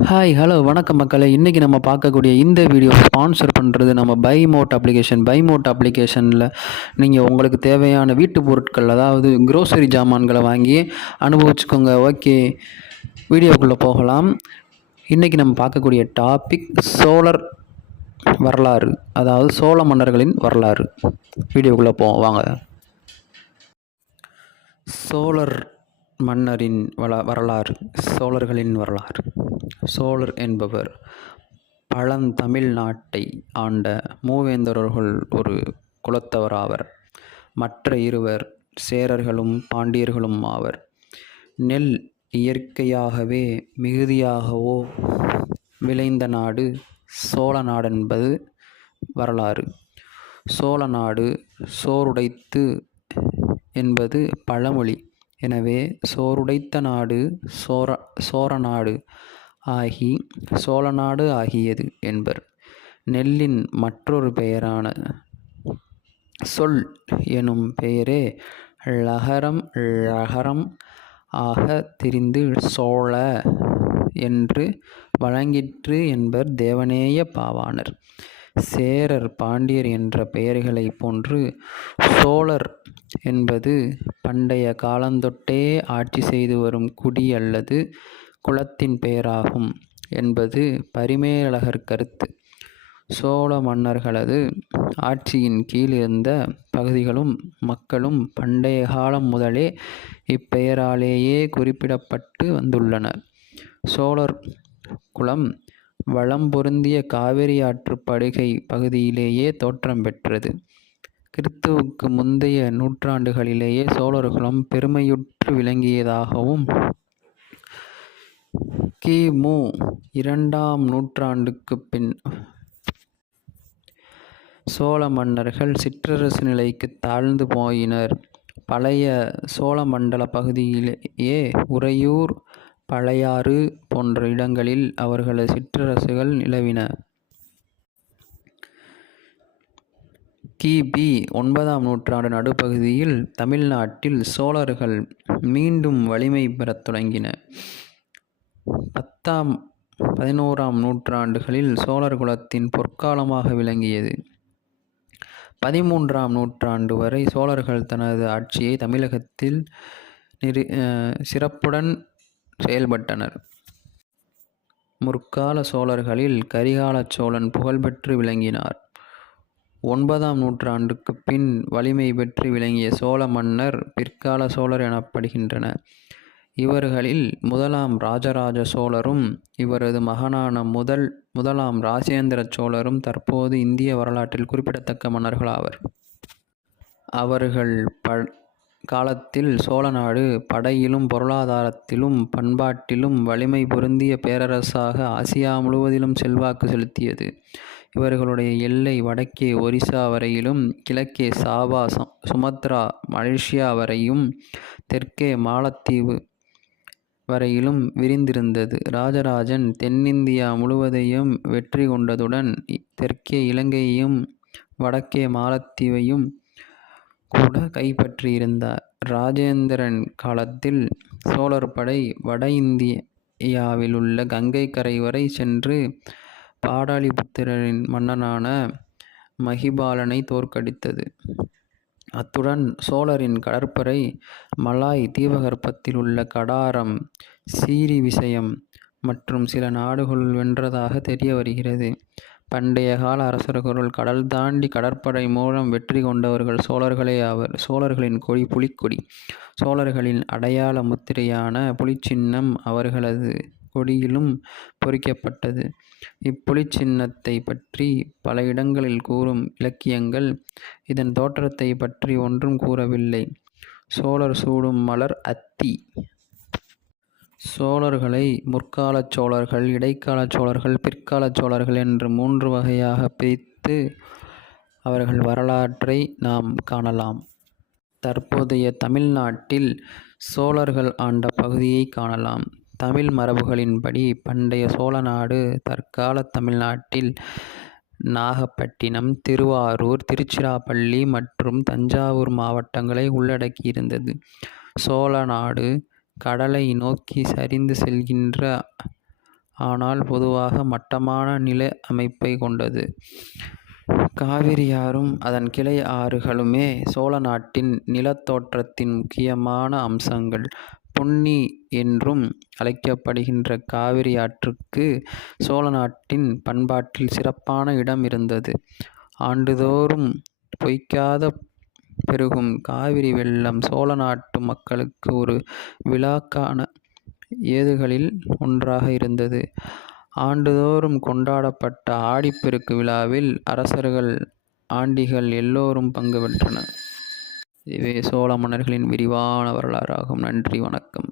Hi, hello, வணக்கம் மக்களே. இன்றைக்கி நம்ம பார்க்கக்கூடிய இந்த வீடியோ ஸ்பான்சர் பண்ணுறது நம்ம பைமோட் அப்ளிகேஷன். பைமோட் அப்ளிகேஷனில் நீங்கள் உங்களுக்கு தேவையான வீட்டு பொருட்கள், அதாவது க்ரோசரி ஜாமான்களை வாங்கி அனுபவிச்சுக்கோங்க. ஓகே, வீடியோக்குள்ளே போகலாம். இன்றைக்கி நம்ம பார்க்கக்கூடிய டாபிக் சோழர் வரலாறு, அதாவது சோழ மன்னர்களின் வரலாறு. வீடியோக்குள்ளே வாங்க. சோழர் மன்னரின் வரலாறு. சோழர்களின் வரலாறு. சோழர் என்பவர் பழந்தமிழ் நாட்டை ஆண்ட மூவேந்தரர்கள் ஒரு குலத்தவராவர். மற்ற இருவர் சேரர்களும் பாண்டியர்களும் ஆவர். நெல் இயற்கையாகவே மிகுதியாகவோ விளைந்த நாடு சோழ நாடென்பது வரலாறு. சோழ நாடு சோறுடைத்து என்பது பழமொழி. எனவே சோறுடைத்த நாடு சோழநாடு ஆகி சோழநாடு ஆகியது என்பர். நெல்லின் மற்றொரு பெயரான சொல் எனும் பெயரே ழகரம் ஆக திரிந்து சோழ என்று வழங்கிற்று என்பர் தேவநேய பாவாணர். சேரர் பாண்டியர் என்ற பெயர்களை போன்று சோழர் என்பது பண்டைய காலந்தொட்டே ஆட்சி செய்து வரும் குடி அல்லது குலத்தின் பெயராகும் என்பது பரிமேலழகர் கருத்து. சோழ மன்னர்களது ஆட்சியின் கீழ் இருந்த பகுதிகளும் மக்களும் பண்டைய காலம் முதலே இப்பெயராலேயே குறிப்பிடப்பட்டு வந்துள்ளனர். சோழர் குலம் வளம் பொருந்திய காவிரி ஆற்று படுகை பகுதியிலேயே தோற்றம் பெற்றது. கிறிஸ்துவுக்கு முந்தைய நூற்றாண்டுகளிலேயே சோழர்குலம் பெருமையுற்று விளங்கியதாகவும் கிமு 2ஆம் நூற்றாண்டுக்கு பின் சோழ மன்னர்கள் சிற்றரசு நிலைக்கு தாழ்ந்து போயினர். பழைய சோழ மண்டல பகுதியிலேயே உறையூர், பழையாறு போன்ற இடங்களில் அவர்களது சிற்றரசுகள் நிலவின. கிபி 9ஆம் நூற்றாண்டு நடுப்பகுதியில் தமிழ்நாட்டில் சோழர்கள் மீண்டும் வலிமை பெறத் தொடங்கின. 10ஆம் 11ஆம் நூற்றாண்டுகளில் சோழர் குலத்தின் பொற்காலமாக விளங்கியது. 13ஆம் நூற்றாண்டு வரை சோழர்கள் தனது ஆட்சியை தமிழகத்தில் சிறப்புடன் செயல்பட்டனர். முற்கால சோழர்களில் கரிகால சோழன் புகழ்பெற்று விளங்கினார். 9ஆம் நூற்றாண்டுக்கு பின் வலிமை பெற்று விளங்கிய சோழ மன்னர் பிற்கால சோழர் எனப்படுகின்றனர். இவர்களில் முதலாம் ராஜராஜ சோழரும் இவரது மகனான முதலாம் ராஜேந்திர சோழரும் தற்போது இந்திய வரலாற்றில் குறிப்பிடத்தக்க மன்னர்களாவர். அவர்கள் காலத்தில் சோழநாடு படையிலும் பொருளாதாரத்திலும் பண்பாட்டிலும் வலிமை பொருந்திய பேரரசாக ஆசியா முழுவதிலும் செல்வாக்கு செலுத்தியது. இவர்களுடைய எல்லை வடக்கே ஒரிசா வரையிலும், கிழக்கே சாவா, சுமத்ரா, மலேசியா வரையும், தெற்கே மாலத்தீவு வரையிலும் விரிந்திருந்தது. ராஜராஜன் தென்னிந்தியா முழுவதையும் வெற்றி கொண்டதுடன் தெற்கே இலங்கையையும் வடக்கே மாலத்தீவையும் கூட கைப்பற்றியிருந்தார். ராஜேந்திரன் காலத்தில் சோழர் படை வட இந்தியாவிலுள்ள கங்கை கரை வரை சென்று பாடாலிபுத்திரரின் மன்னனான மகிபாலனை தோற்கடித்தது. அத்துடன் சோழரின் கடற்படை மலாய் தீபகற்பத்தில் உள்ள கடாரம், சீரிவிசயம் மற்றும் சில நாடுகளுள் வென்றதாக தெரிய வருகிறது. பண்டைய கால அரசர்களுள் கடல் தாண்டி கடற்படை மூலம் வெற்றி கொண்டவர்கள் சோழர்களே ஆவர். சோழர்களின் கொடி புலிக்கொடி. சோழர்களின் அடையாள முத்திரையான புலிச்சின்னம் அவர்களது கொடியிலும் பொறிக்கப்பட்டது. இப்புலிச்சின்னத்தை பற்றி பல இடங்களில் கூறும் இலக்கியங்கள் இதன் தோற்றத்தை பற்றி ஒன்றும் கூறவில்லை. சோழர் சூடும் மலர் அத்தி. சோழர்களை முற்காலச் சோழர்கள், இடைக்காலச் சோழர்கள், பிற்காலச் சோழர்கள் என்று 3 வகையாக பிரித்து அவர்கள் வரலாற்றை நாம் காணலாம். தற்போதைய தமிழ்நாட்டில் சோழர்கள் ஆண்ட பகுதியை காணலாம். தமிழ் மரபுகளின்படி பண்டைய சோழநாடு தற்கால தமிழ்நாட்டில் நாகப்பட்டினம், திருவாரூர், திருச்சிராப்பள்ளி மற்றும் தஞ்சாவூர் மாவட்டங்களை உள்ளடக்கியிருந்தது. சோழநாடு கடலை நோக்கி சரிந்து செல்கின்ற ஆனால் பொதுவாக மட்டமான நில அமைப்பை கொண்டது. காவிரியாறும் அதன் கிளை ஆறுகளுமே சோழ நாட்டின் நிலத்தோற்றத்தின் முக்கியமான அம்சங்கள். பொன்னி என்றும் அழைக்கப்படுகின்ற காவிரி ஆற்றுக்கு சோழ நாட்டின் பண்பாட்டில் சிறப்பான இடம் இருந்தது. ஆண்டுதோறும் பொய்க்காத பெருகும் காவிரி வெள்ளம் சோழ நாட்டு மக்களுக்கு ஒரு விழாக்கான ஏடுகளில் ஒன்றாக இருந்தது. ஆண்டுதோறும் கொண்டாடப்பட்ட ஆடிப்பெருக்கு விழாவில் அரசர்கள், ஆண்டிகள் எல்லோரும் பங்கு பெற்றனர். இதுவே சோழ மன்னர்களின் விரிவான வரலாறாகும். நன்றி, வணக்கம்.